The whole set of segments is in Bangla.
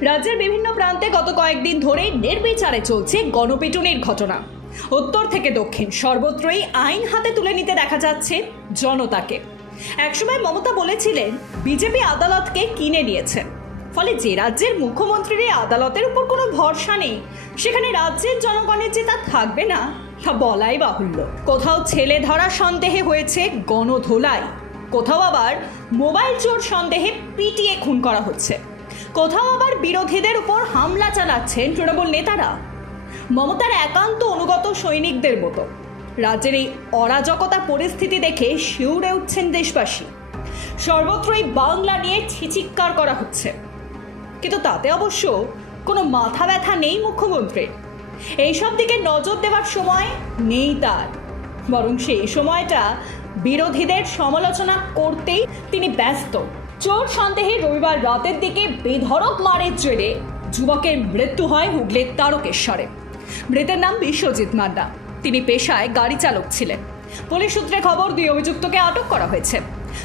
রাজ্যের বিভিন্ন প্রান্তে গত কয়েকদিন ধরেই নির্বিচারে চলছে গণপিটুনির ঘটনা। উত্তর থেকে দক্ষিণ, সর্বত্রই আইন হাতে তুলে নিতে দেখা যাচ্ছে জনতাকে। একসময় মমতা বলেছিলেন, বিজেপি আদালতকে কিনে নিয়েছে। ফলে যে রাজ্যের মুখ্যমন্ত্রীর আদালতের উপর কোনো ভরসা নেই, সেখানে রাজ্যের জনগণের যে তা থাকবে না, তা বলাই বাহুল্য। কোথাও ছেলে ধরা সন্দেহে হয়েছে গণধোলাই, কোথাও আবার মোবাইল চোর সন্দেহে পিটিয়ে খুন করা হচ্ছে। কোথাও আবার বিরোধীদের উপর হামলা চালাচ্ছেন তৃণমূল নেতারা। মমতার একান্ত অনুগত সৈনিকদের মতো। রাজ্যের এই অরাজকতা পরিস্থিতি দেখে শিউরে উঠছেন দেশবাসী। সর্বত্রই বাংলা নিয়ে ছিচিক্কার করা হচ্ছে। কিন্তু তাতে অবশ্য কোনো মাথা ব্যথা নেই মুখ্যমন্ত্রীর। এইসব দিকে নজর দেওয়ার সময় নেই তার। বরং সেই সময়টা বিরোধীদের সমালোচনা করতেই তিনি ব্যস্ত। চোর সন্দেহে রবিবার রাতের দিকে বেধড়ক মারের জেরে যুবকের মৃত্যু হয় হুগলির তারকেশ্বরে। মৃতের নাম বিশ্বজিৎ মান্ডা তিনি পেশায় গাড়ি চালক ছিলেন। পুলিশ সূত্রে খবর, দুই অভিযুক্তকে আটক করা হয়েছে।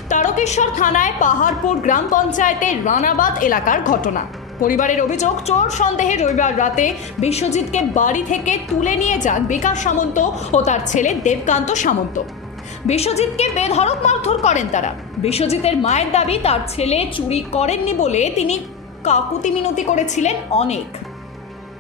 তারকেশ্বর থানায় পাহাড়পুর গ্রাম পঞ্চায়েতের রানাবাদ এলাকার ঘটনা। পরিবারের অভিযোগ, চোর সন্দেহে রবিবার রাতে বিশ্বজিৎকে বাড়ি থেকে তুলে নিয়ে যান বিকাশ সামন্ত ও তার ছেলে দেবকান্ত সামন্ত। বিশ্বজিৎকে বেধরক মারধর করেন তারা। বিশ্বজিতের মায়ের দাবি, তার ছেলে চুরি করেননি বলে তিনি কাকুতি মিনতি করেছিলেন অনেক।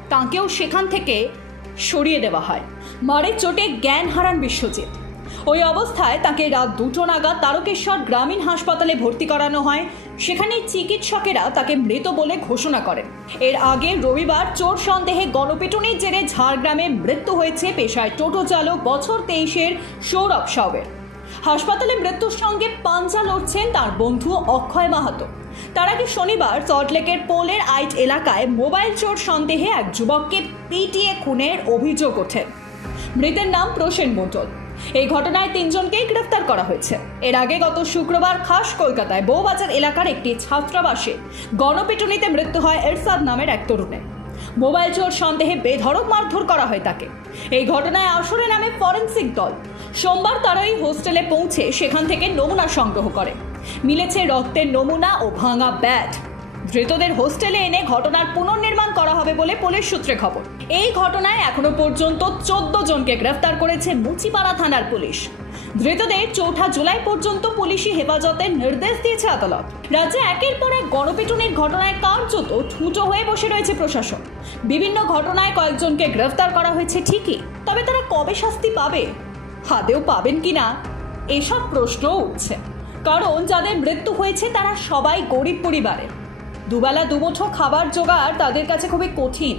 তাঁকেও সেখান থেকে সরিয়ে দেওয়া হয়। মারের চোটে জ্ঞান হারান বিশ্বজিৎ। ওই অবস্থায় তাকে রাত দুটো নাগাদ তারকেশ্বর গ্রামীণ হাসপাতালে ভর্তি করানো হয়। সেখানে চিকিৎসকেরা তাকে মৃত বলে ঘোষণা করেন। এর আগে রবিবার চোর সন্দেহে গণপিটুনির জেরে ঝাড়গ্রামে মৃত্যু হয়েছে পেশায় টোটো চালক বছর তেইশের সৌরভ সাউবের হাসপাতালে মৃত্যুর সঙ্গে পাঞ্জা লড়ছেন তার বন্ধু অক্ষয় মাহাতো। তার আগে শনিবার সল্টলেকের পোলের আইট এলাকায় মোবাইল চোর সন্দেহে এক যুবককে পিটিয়ে খুনের অভিযোগ ওঠে। মৃতের নাম প্রসেন মণ্ডল। এই ঘটনায় তিনজনকেই গ্রেফতার করা হয়েছে। এর আগে গত শুক্রবার খাস কলকাতায় বউবাজার এলাকার একটি ছাত্রাবাসে গণপিটুনিতে মৃত্যু হয় এরসাদ নামের এক তরুণের মোবাইল চোর সন্দেহে বেধড়ক মারধর করা হয় তাকে। এই ঘটনায় আসরে নামে ফরেন্সিক দল। সোমবার তারা এই হোস্টেলে পৌঁছে সেখান থেকে নমুনা সংগ্রহ করে। মিলেছে রক্তের নমুনা ও ভাঙা ব্যাট। ধৃতদের হোস্টেলে এনে ঘটনার পুনর্নির্মাণ করা হবে বলে পুলিশ সূত্রে খবর। এই ঘটনায় এখনও পর্যন্ত চোদ্দ জনকে গ্রেফতার করেছে মুচিপাড়া থানার পুলিশ। ধৃতদের চৌঠা জুলাই পর্যন্ত পুলিশি হেফাজতের নির্দেশ দিয়েছে আদালত। রাজ্যে একের পর এক গণপিটুনির ঘটনায় কার্যত ঠুটো হয়ে বসে রয়েছে প্রশাসন। বিভিন্ন ঘটনায় কয়েকজনকে গ্রেফতার করা হয়েছে ঠিকই, তবে তারা কবে শাস্তি পাবে, হাতেও পাবেন কিনা এসব প্রশ্নও উঠছে। কারণ যাদের মৃত্যু হয়েছে তারা সবাই গরিব পরিবারের। দুবেলা দুমুঠো খাবার জোগাড় তাদের কাছে খুবই কঠিন।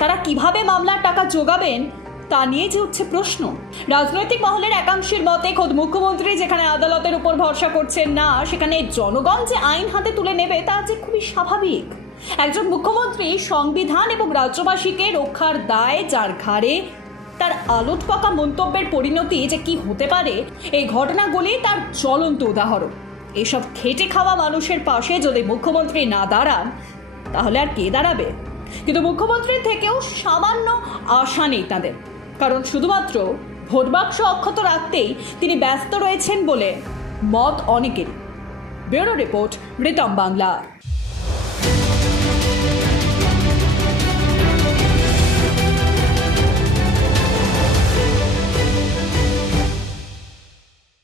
তারা কীভাবে মামলার টাকা জোগাবেন, তা নিয়ে যে উঠছে প্রশ্ন। রাজনৈতিক মহলের একাংশের মতে, খোদ মুখ্যমন্ত্রী যেখানে আদালতের উপর ভরসা করছেন না, সেখানে জনগণ যে আইন হাতে তুলে নেবে, তা যে খুবই স্বাভাবিক। একজন মুখ্যমন্ত্রী সংবিধান এবং রাজ্যবাসীকে রক্ষার দায় যার ঘাড়ে, তার আলোট পাকা মন্তব্যের পরিণতি যে কি হতে পারে, এই ঘটনাগুলি তার জ্বলন্ত উদাহরণ। এসব খেটে খাওয়া মানুষের পাশে যদি মুখ্যমন্ত্রী না দাঁড়ান, তাহলে আর কে দাঁড়াবে? কিন্তু মুখ্যমন্ত্রীর থেকেও সামান্য আশা নেই তাদের। কারণ শুধুমাত্র ভোট বাক্স অক্ষত রাখতেই তিনি ব্যস্ত রয়েছেন বলে মত অনেকেরই। Bureau report Ritam Bangla